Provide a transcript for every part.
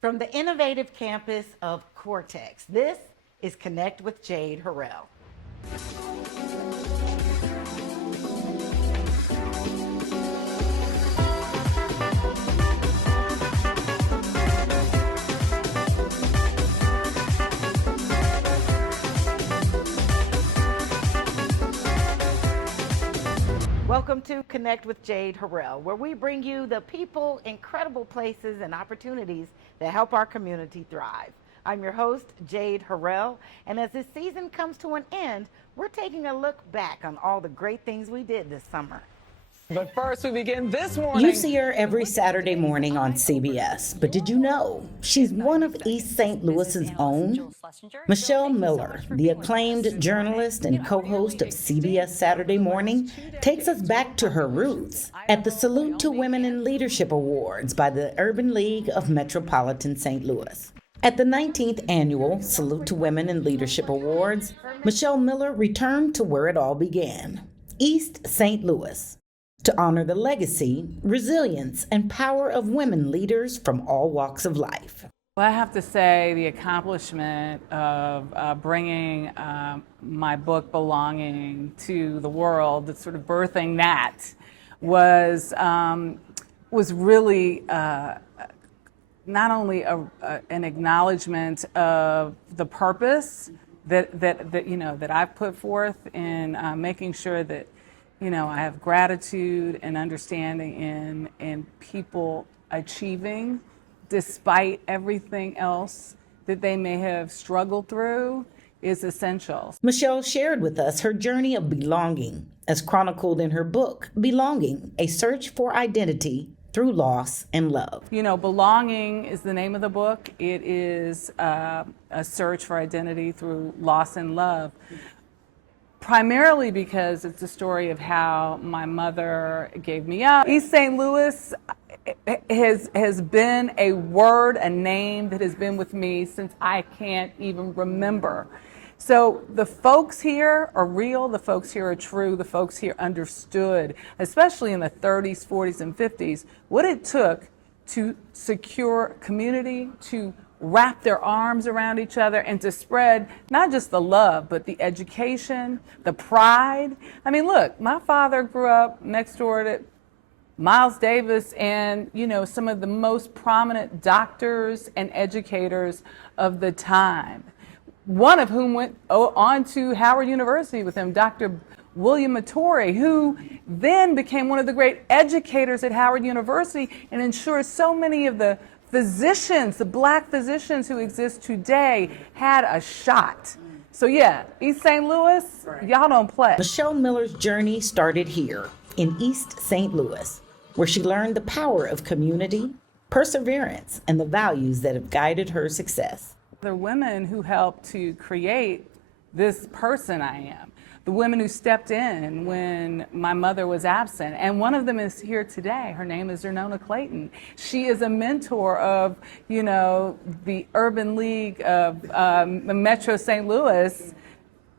From the innovative campus of Cortex, this is Connect with Jade Harrell. Welcome to Connect with Jade Harrell, where we bring you the people, incredible places, and opportunities that help our community thrive. I'm your host, Jade Harrell, and as this season comes to an end, we're taking a look back on all the great things we did this summer. But first, we begin this morning. You see her every Saturday morning on CBS, but did you know she's one of East St. Louis's own? Michelle Miller, the acclaimed journalist and co-host of CBS Saturday Morning, takes us back to her roots at the Salute to Women in Leadership Awards by the Urban League of Metropolitan St. Louis. At the 19th annual Salute to Women in Leadership Awards, Michelle Miller returned to where it all began, East St. Louis, to honor the legacy, resilience, and power of women leaders from all walks of life. Well, I have to say the accomplishment of bringing my book Belonging to the world, that sort of birthing that, was really not only an acknowledgement of the purpose that I've put forth in making sure that I have gratitude and understanding in people achieving despite everything else that they may have struggled through is essential. Michelle shared with us her journey of belonging, as chronicled in her book, Belonging, A Search for Identity Through Loss and Love. Belonging is the name of the book. It is a search for identity through loss and love. Primarily because it's a story of how my mother gave me up. East St. Louis has been a word, a name that has been with me since I can't even remember. So the folks here are real, the folks here are true, the folks here understood, especially in the 30s, 40s, and 50s, what it took to secure community, to wrap their arms around each other, and to spread not just the love, but the education, the pride. I mean, look, my father grew up next door to Miles Davis and, some of the most prominent doctors and educators of the time, one of whom went on to Howard University with him, Dr. William Mattori, who then became one of the great educators at Howard University and ensured so many of the physicians, the black physicians who exist today, had a shot. So yeah, East St. Louis, y'all don't play. Michelle Miller's journey started here in East St. Louis, where she learned the power of community, perseverance, and the values that have guided her success. The women who helped to create this person I am, the women who stepped in when my mother was absent, and one of them is here today. Her name is Zernona Clayton. She is a mentor of, the Urban League of Metro St. Louis.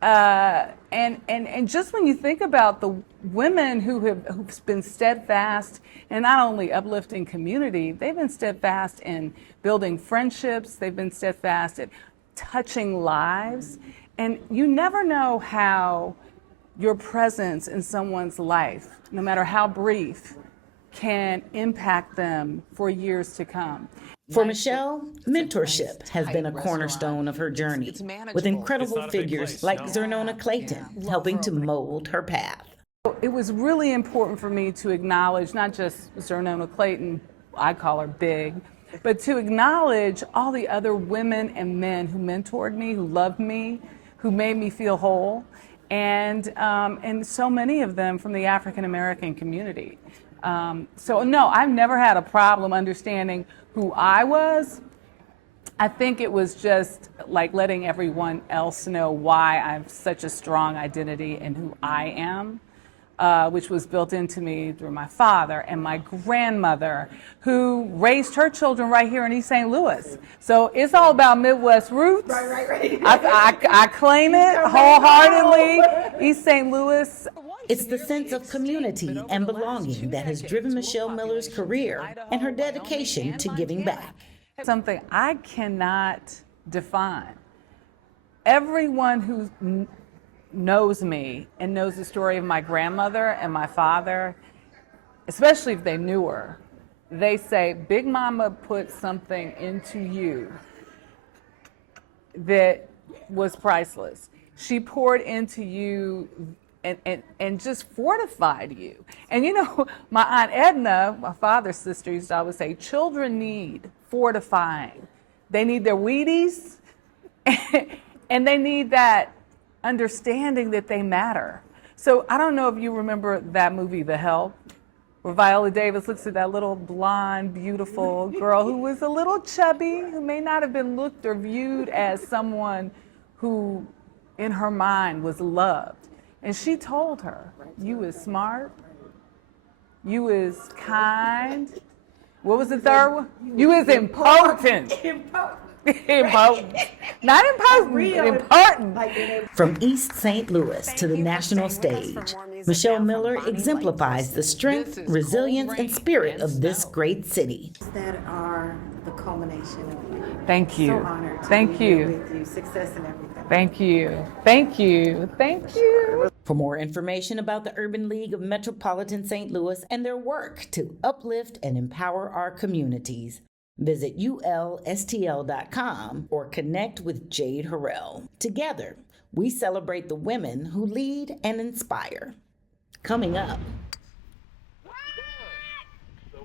And just when you think about the women who've been steadfast in not only uplifting community, they've been steadfast in building friendships, they've been steadfast at touching lives. And you never know how your presence in someone's life, no matter how brief, can impact them for years to come. For Michelle, mentorship has been a cornerstone of her journey, with incredible figures like Zernona Clayton helping to mold her path. It was really important for me to acknowledge not just Zernona Clayton, I call her Big, but to acknowledge all the other women and men who mentored me, who loved me, who made me feel whole, and so many of them from the African American community. So no, I've never had a problem understanding who I was. I think it was just like letting everyone else know why I have such a strong identity in who I am, which was built into me through my father and my grandmother, who raised her children right here in East St. Louis. So it's all about Midwest roots. Right. I claim it wholeheartedly. East St. Louis. It's the sense of community and belonging that has driven Michelle Miller's career and her dedication to giving back. Something I cannot define. Everyone who knows me and knows the story of my grandmother and my father, especially if they knew her, they say, Big Mama put something into you that was priceless. She poured into you and just fortified you. And you know, my Aunt Edna, my father's sister, used to always say, children need fortifying. They need their Wheaties, and they need that understanding that they matter. So I don't know if you remember that movie, The Help, where Viola Davis looks at that little blonde, beautiful girl who was a little chubby, who may not have been looked or viewed as someone who, in her mind, was loved. And she told her, you is smart, you is kind, what was the third one? You is important. Important. Not impotent, important. From East St. Louis to the national stage, Michelle Miller exemplifies the strength, resilience, and spirit of this great city. That are the culmination of you. Thank you. So honored to Thank be here you. with you. Success in everything. Thank you. Thank you. Thank you. For more information about the Urban League of Metropolitan St. Louis and their work to uplift and empower our communities, visit uplstl.com or connect with Jade Harrell. Together, we celebrate the women who lead and inspire. Coming up. So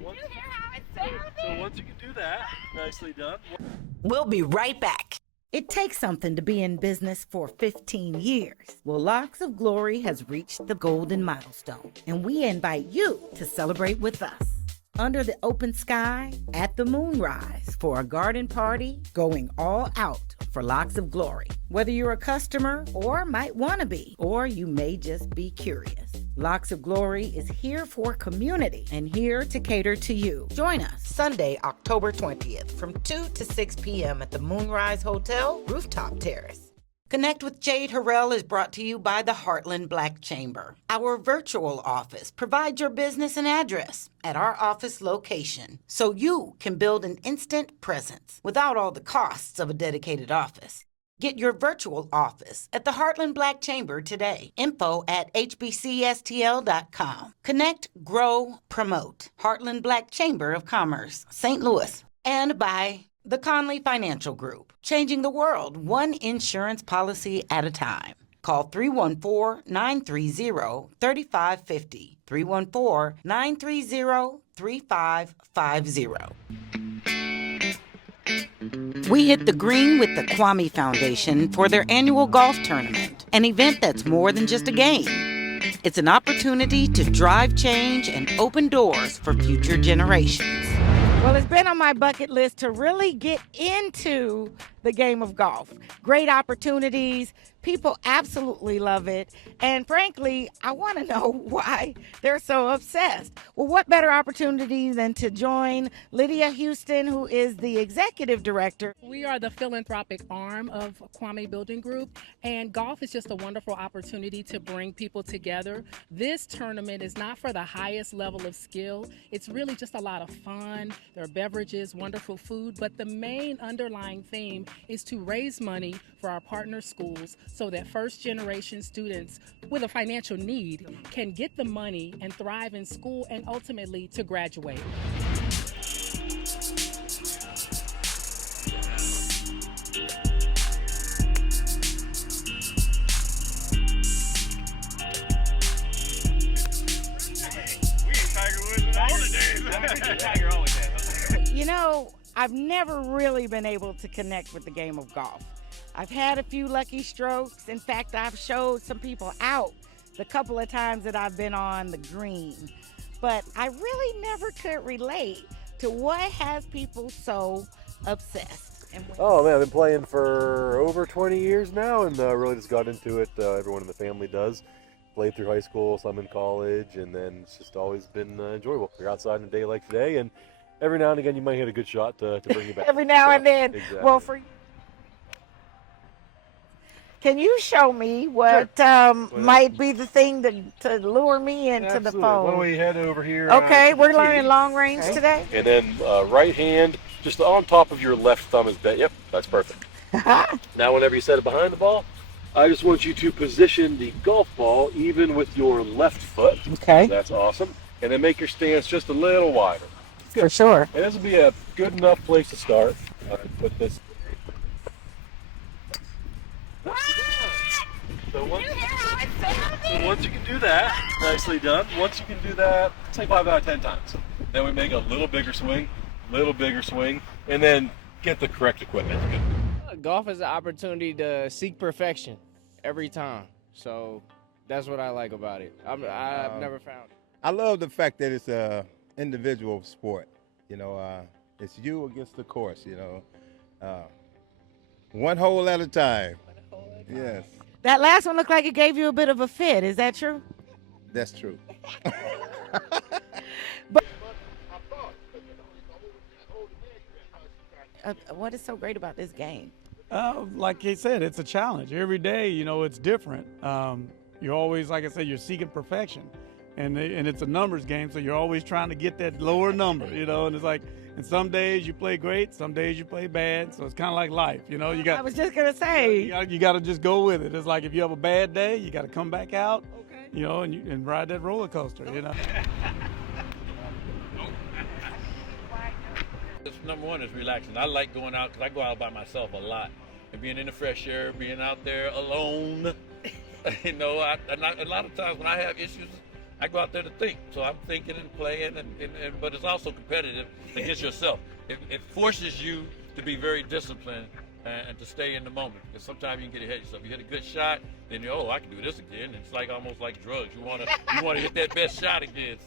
once you can do that, nicely done. We'll be right back. It takes something to be in business for 15 years. Well, Locks of Glory has reached the golden milestone, and we invite you to celebrate with us. Under the open sky, at the moonrise, for a garden party, going all out for Locks of Glory. Whether you're a customer or might want to be, or you may just be curious. Locks of Glory is here for community and here to cater to you. Join us Sunday, October 20th from 2 to 6 p.m. at the Moonrise Hotel, Rooftop Terrace. Connect with Jade Harrell is brought to you by the Heartland Black Chamber. Our virtual office provides your business an address at our office location so you can build an instant presence without all the costs of a dedicated office. Get your virtual office at the Heartland Black Chamber today. Info at hbcstl.com. Connect, grow, promote. Heartland Black Chamber of Commerce, St. Louis. And by the Conley Financial Group, changing the world one insurance policy at a time. Call 314-930-3550. 314-930-3550. We hit the green with the Kwame Foundation for their annual golf tournament, an event that's more than just a game. It's an opportunity to drive change and open doors for future generations. Well, it's been on my bucket list to really get into the game of golf. Great opportunities. People absolutely love it. And frankly, I want to know why they're so obsessed. Well, what better opportunity than to join Lydia Houston, who is the executive director. We are the philanthropic arm of Kwame Building Group, and golf is just a wonderful opportunity to bring people together. This tournament is not for the highest level of skill. It's really just a lot of fun. There are beverages, wonderful food, but the main underlying theme is to raise money for our partner schools so that first-generation students with a financial need can get the money and thrive in school and ultimately to graduate. You know, I've never really been able to connect with the game of golf. I've had a few lucky strokes. In fact, I've showed some people out the couple of times that I've been on the green. But I really never could relate to what has people so obsessed. Oh man, I've been playing for over 20 years now and really just got into it. Everyone in the family does. Played through high school, some in college, and then it's just always been enjoyable. You're outside on a day like today, and every now and again you might hit a good shot to bring you back. Every now and then. Exactly. Well, for Can you show me what might be the thing to lure me into the Absolutely. fold? Why don't we head over here? Okay, to the we're tee. learning long range today. And then right hand just on top of your left thumb is bent. Yep, that's perfect. Now whenever you set it behind the ball, I just want you to position the golf ball even with your left foot. Okay. That's awesome. And then make your stance just a little wider. For sure. And this will be a good enough place to start. Put this. So once you can do that, nicely done. Once you can do that, say 5 out of 10 times. Then we make a little bigger swing, and then get the correct equipment. Golf is an opportunity to seek perfection every time. So that's what I like about it. I've never found it. I love the fact that it's a individual sport. It's you against the course. One hole at a time. Yes, That last one looked like it gave you a bit of a fit. Is that true? that's true. What is so great about this game? Like he said, it's a challenge. Every day, it's different. You're always, like I said, you're seeking perfection. And it's a numbers game, so you're always trying to get that lower number, and it's like, and some days you play great, some days you play bad, so it's kind of like life, I was just going to say. You got to just go with it. It's like if you have a bad day, you got to come back out, and ride that roller coaster, Number one is relaxing. I like going out because I go out by myself a lot and being in the fresh air, being out there alone. A lot of times when I have issues, I go out there to think. So I'm thinking and playing, but it's also competitive against yourself. It forces you to be very disciplined and to stay in the moment. Because sometimes you can get ahead of yourself. You hit a good shot, then I can do this again. It's like almost like drugs. You want to hit that best shot again.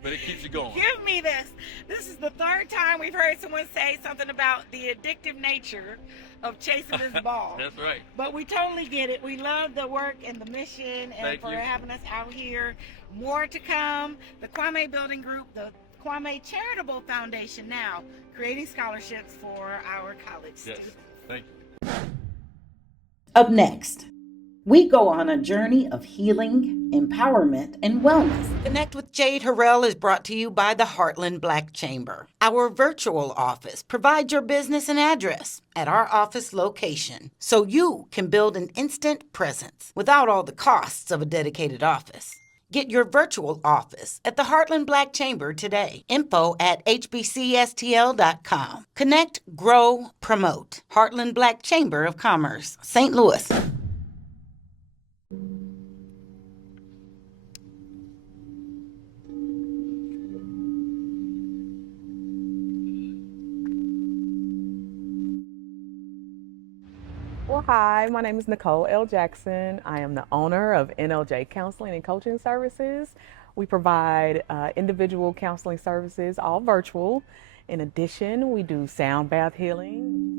But it keeps you going. Give me this. This is the third time we've heard someone say something about the addictive nature of chasing this ball. That's right. But we totally get it. We love the work and the mission and Thank for you. having us out here. More to come. The Kwame Building Group, the Kwame Charitable Foundation now creating scholarships for our college Yes. students. Thank you. Up next, we go on a journey of healing, empowerment, and wellness. Connect with Jade Harrell is brought to you by the Heartland Black Chamber. Our virtual office provides your business an address at our office location so you can build an instant presence without all the costs of a dedicated office. Get your virtual office at the Heartland Black Chamber today. Info at hbcstl.com. Connect, grow, promote. Heartland Black Chamber of Commerce, St. Louis. Well, hi, my name is Nicole L. Jackson. I am the owner of NLJ Counseling and Coaching Services. We provide individual counseling services, all virtual. In addition, we do sound bath healing.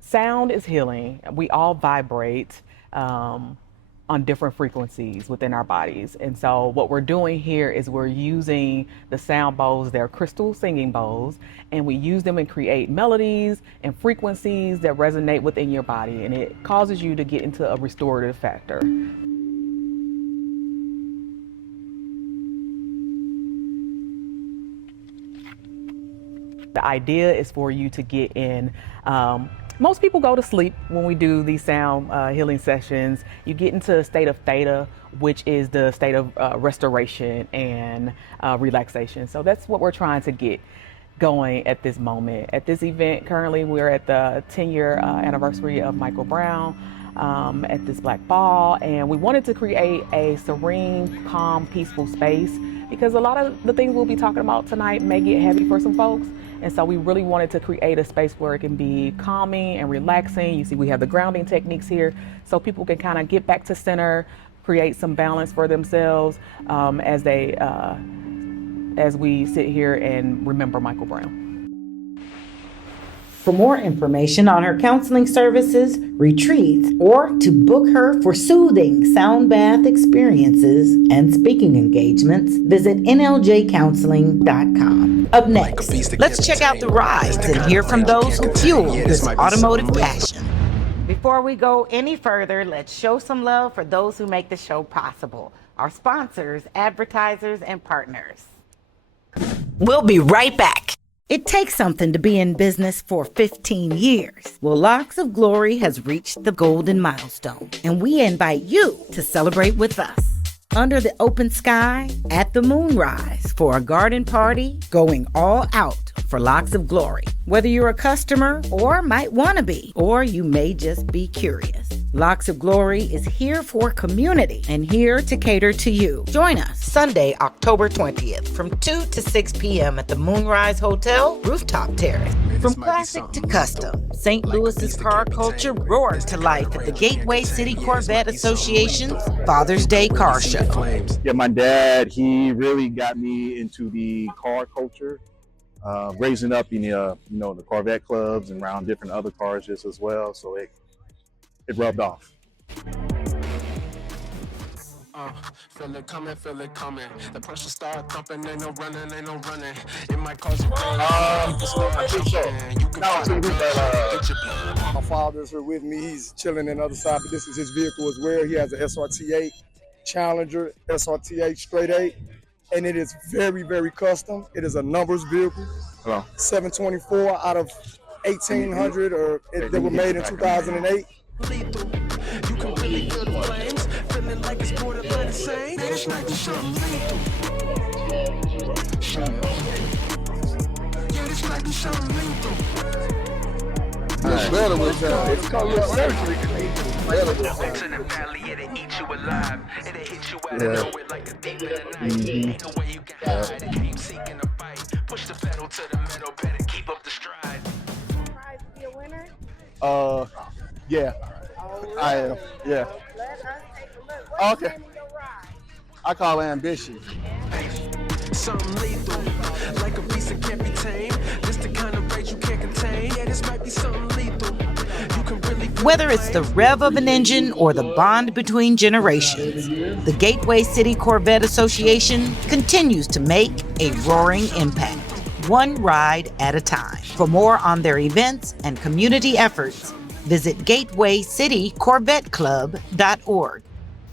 Sound is healing. We all vibrate on different frequencies within our bodies. And so what we're doing here is we're using the sound bowls, they're crystal singing bowls, and we use them and create melodies and frequencies that resonate within your body, and it causes you to get into a restorative factor. The idea is for you to get in. Most people go to sleep when we do these sound healing sessions. You get into a state of theta, which is the state of restoration and relaxation. So that's what we're trying to get going at this moment. At this event, currently we're at the 10-year anniversary of Michael Brown at this Black Ball, and we wanted to create a serene, calm, peaceful space because a lot of the things we'll be talking about tonight may get heavy for some folks. And so we really wanted to create a space where it can be calming and relaxing. You see, we have the grounding techniques here so people can kind of get back to center, create some balance for themselves as we sit here and remember Michael Brown. For more information on her counseling services, retreats, or to book her for soothing sound bath experiences and speaking engagements, visit nljcounseling.com. Up next, let's check out the rides and hear from those who fuel this automotive passion. Before we go any further, let's show some love for those who make the show possible, our sponsors, advertisers, and partners. We'll be right back. It takes something to be in business for 15 years. Well, Locks of Glory has reached the golden milestone, and we invite you to celebrate with us. Under the open sky, at the moonrise, for a garden party, going all out for Locks of Glory. Whether you're a customer or might want to be, or you may just be curious. Locks of Glory is here for community and here to cater to you. Join us Sunday, October 20th from 2 to 6 p.m. at the Moonrise Hotel, Rooftop Terrace. From classic to custom, St. Louis's car culture roared to life at the Gateway City Corvette Association's Father's Day Car Show. Yeah, my dad, he really got me into the car culture, raising up in the Corvette clubs and around different other cars just as well. So it rubbed off. Feel it coming. The pressure start thumping, ain't no running. It might cause you pain. I think so. My father's here with me. He's chilling in the other side, but this is his vehicle as well. He has an SRT8 Challenger, SRT8 straight 8, and it is very, very custom. It is a numbers vehicle. 724 out of 1,800, or they were made in 2008. Lethal. You can really feel the flames, feeling like it's borderline insane. This might be something lethal. Yeah, this might be something lethal. It's better with it's called surgery. It's in the valley, it'll eat you alive. It'll hit you out of nowhere like a thief in the night. Ain't no way you can hide it. Keep seeking a fight. Push the pedal to the metal, better keep up the stride. Prize to be a winner? Yeah. I am. Yeah. Let us take a look. What's the name of your ride? I call it ambition. Something lethal, like a beast that can't be tamed. This the kind of rage you can't contain. Yeah, this might be something lethal. You can really. Whether it's the rev of an engine or the bond between generations, the Gateway City Corvette Association continues to make a roaring impact, one ride at a time. For more on their events and community efforts, visit gatewaycitycorvetteclub.org.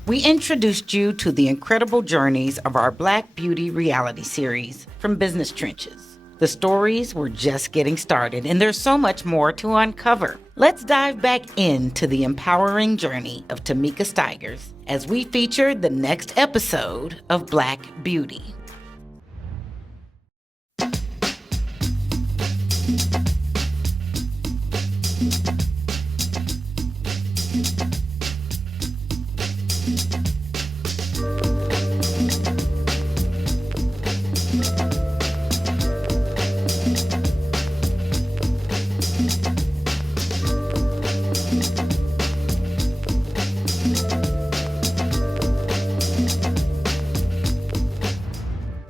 We introduced you to the incredible journeys of our Black Beauty reality series, From Business Trenches. The stories were just getting started, and there's so much more to uncover. Let's dive back into the empowering journey of Tamika Stigers as we feature the next episode of Black Beauty.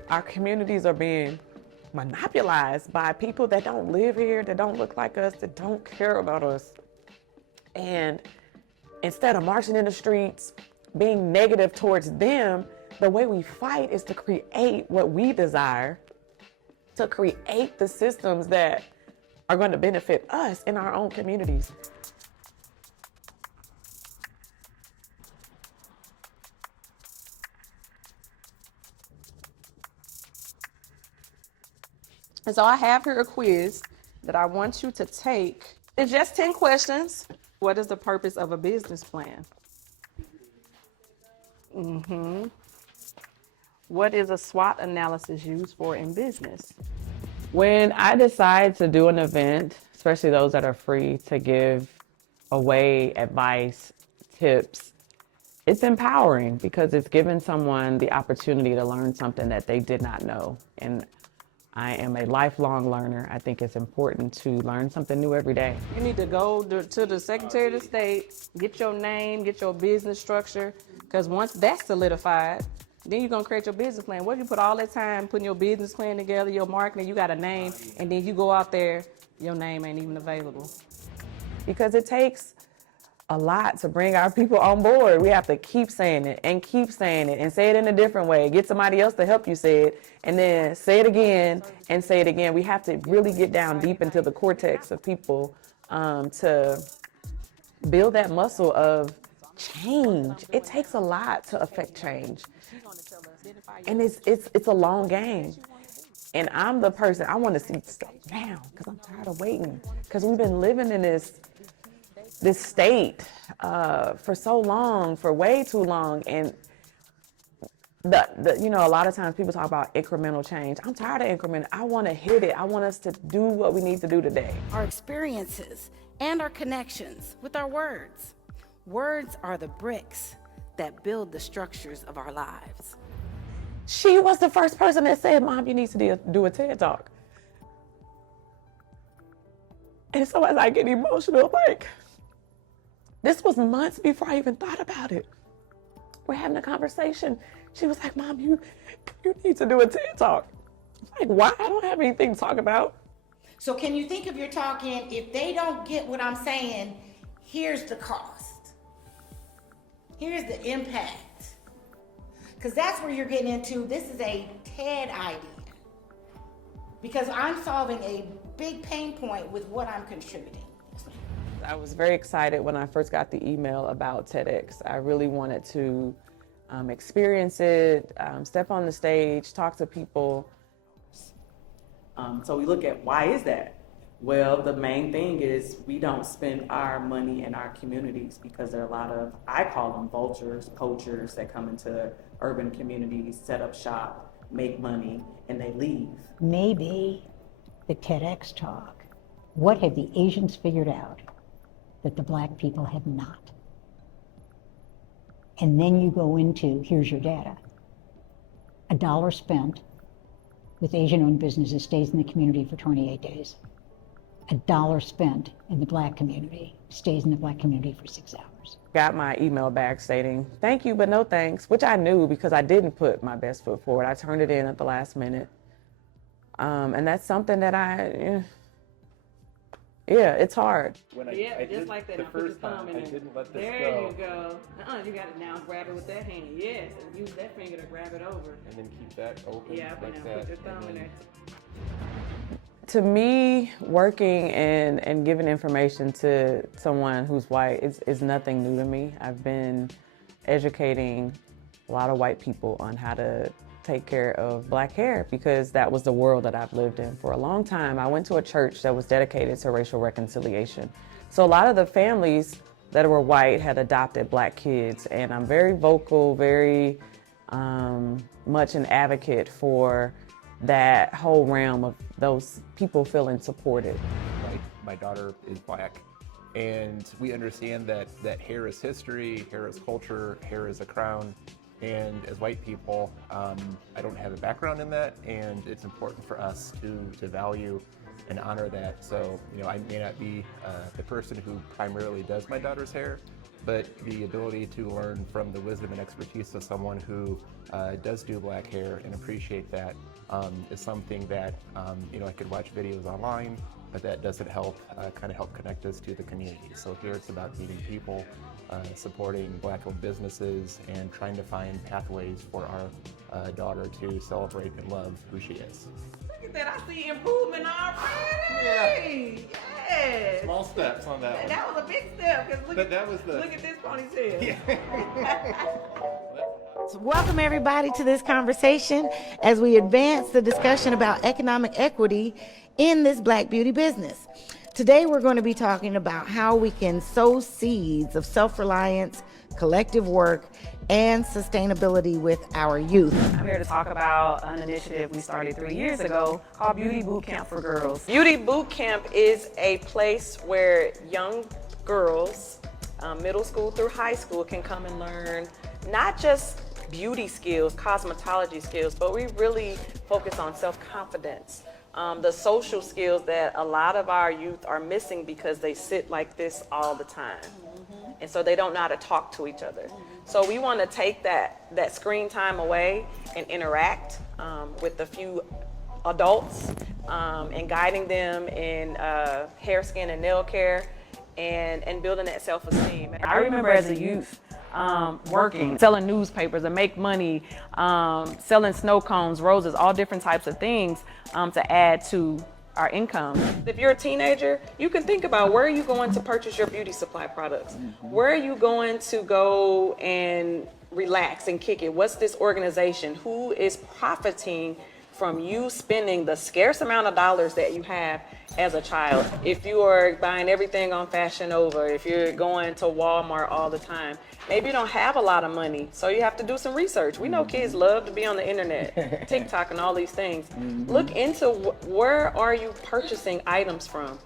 Our communities are being monopolized by people that don't live here, that don't look like us, that don't care about us. And instead of marching in the streets, being negative towards them, the way we fight is to create what we desire, to create the systems that are going to benefit us in our own communities. And so I have here a quiz that I want you to take. It's just 10 questions. What is the purpose of a business plan? What is a SWOT analysis used for in business? When I decide to do an event, especially those that are free, to give away advice, tips, it's empowering because it's giving someone the opportunity to learn something that they did not know. And I am a lifelong learner. I think it's important to learn something new every day. You need to go to the Secretary of State, get your name, get your business structure, because once that's solidified, Then you're gonna create your business plan. What if you put all that time putting your business plan together, your marketing, you got a name, and then you go out there, your name ain't even available. Because it takes a lot to bring our people on board. We have to keep saying it and say it in a different way. Get somebody else to help you say it, and then say it again and say it again. We have to really get down deep into the cortex of people to build that muscle of change. It takes a lot to affect change. And it's a long game. And I'm the person, I want to see stuff now because I'm tired of waiting. Because we've been living in this state for so long, for way too long. And a lot of times people talk about incremental change. I'm tired of incremental. I want to hit it. I want us to do what we need to do today. Our experiences and our connections with our words. Words are the bricks that build the structures of our lives. She was the first person that said, Mom, you need to do a TED Talk. And so as I get emotional, like, this was months before I even thought about it. We're having a conversation. She was like, Mom, you need to do a TED Talk. I'm like, why? I don't have anything to talk about. So can you think of your talking, if they don't get what I'm saying, here's the cost. Here's the impact. Because that's where you're getting into, this is a TED idea. Because I'm solving a big pain point with what I'm contributing. I was very excited when I first got the email about TEDx. I really wanted to experience it, step on the stage, talk to people. So we look at why is that? Well, the main thing is we don't spend our money in our communities because there are a lot of, I call them vultures, poachers that come into urban communities, set up shop, make money, and they leave. Maybe the TEDx talk, what have the Asians figured out that the Black people have not? And then you go into, here's your data. $1 spent with Asian-owned businesses stays in the community for 28 days. $1 spent in the Black community stays in the Black community for 6 hours. Got my email back stating, thank you, but no thanks, which I knew because I didn't put my best foot forward. I turned it in at the last minute. And that's something that it's hard. Just like that. The first time, I didn't let this there go. You go. You got to now grab it with that hand. Yes, and use that finger to grab it over. And then keep that open Yeah, like now that. put your thumb in there. To me, working and giving information to someone who's white is nothing new to me. I've been educating a lot of white people on how to take care of Black hair because that was the world that I've lived in for a long time. I went to a church that was dedicated to racial reconciliation. So a lot of the families that were white had adopted Black kids, and I'm very vocal, very much an advocate for that whole realm of those people feeling supported. My daughter is Black, and we understand that hair is history, hair is culture, hair is a crown. And as white people, I don't have a background in that, and it's important for us to value and honor that. So, I may not be the person who primarily does my daughter's hair, but the ability to learn from the wisdom and expertise of someone who does do Black hair and appreciate that is something that, I could watch videos online, but that doesn't help connect us to the community. So here it's about meeting people, supporting Black-owned businesses, and trying to find pathways for our daughter to celebrate and love who she is. Look at that, I see improvement already. Yeah. Yes. Small steps on that one. That was a big step, because look at this ponytail. So welcome everybody to this conversation as we advance the discussion about economic equity in this Black beauty business. Today we're going to be talking about how we can sow seeds of self-reliance, collective work, and sustainability with our youth. I'm here to talk about an initiative we started 3 years ago called Beauty Boot Camp for Girls. Beauty Boot Camp is a place where young girls, middle school through high school, can come and learn not just beauty skills, cosmetology skills, but we really focus on self-confidence. The social skills that a lot of our youth are missing because they sit like this all the time. And so they don't know how to talk to each other. So we want to take that screen time away and interact with a few adults and guiding them in hair, skin, and nail care and building that self-esteem. I remember as a youth working, selling newspapers and make money, selling snow cones, roses, all different types of things to add to our income. If you're a teenager, you can think about where are you going to purchase your beauty supply products? Where are you going to go and relax and kick it? What's this organization? Who is profiting from you spending the scarce amount of dollars that you have as a child? If you are buying everything on Fashion Nova, if you're going to Walmart all the time, maybe you don't have a lot of money, so you have to do some research. We know kids love to be on the internet, TikTok and all these things. Look into where are you purchasing items from?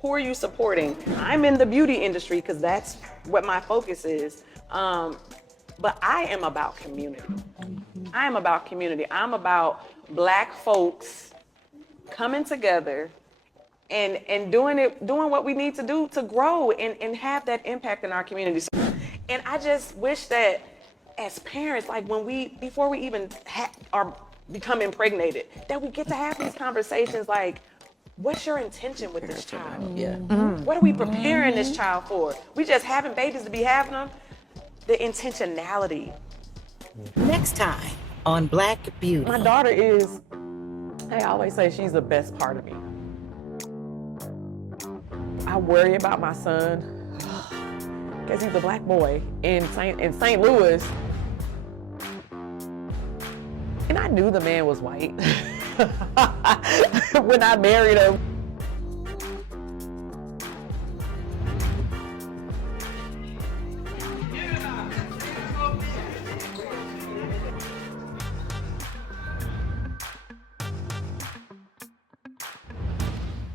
Who are you supporting? I'm in the beauty industry because that's what my focus is. But I am about community. I am about community. I'm about Black folks coming together and doing what we need to do to grow and have that impact in our communities. And I just wish that as parents, like before we even are become impregnated, that we get to have these conversations like, what's your intention with this child? Yeah. What are we preparing this child for? We just having babies to be having them? The intentionality. Next time on Black Beauty. My daughter is, I always say she's the best part of me. I worry about my son because he's a Black boy in St. Louis. And I knew the man was white when I married him.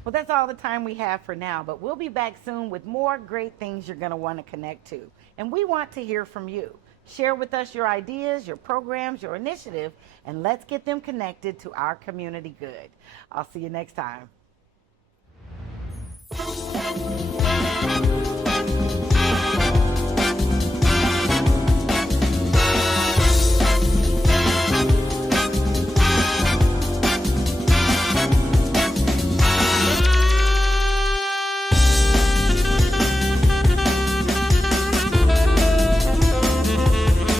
Well, that's all the time we have for now, but we'll be back soon with more great things you're going to want to connect to. And we want to hear from you. Share with us your ideas, your programs, your initiative, and let's get them connected to our community good. I'll see you next time.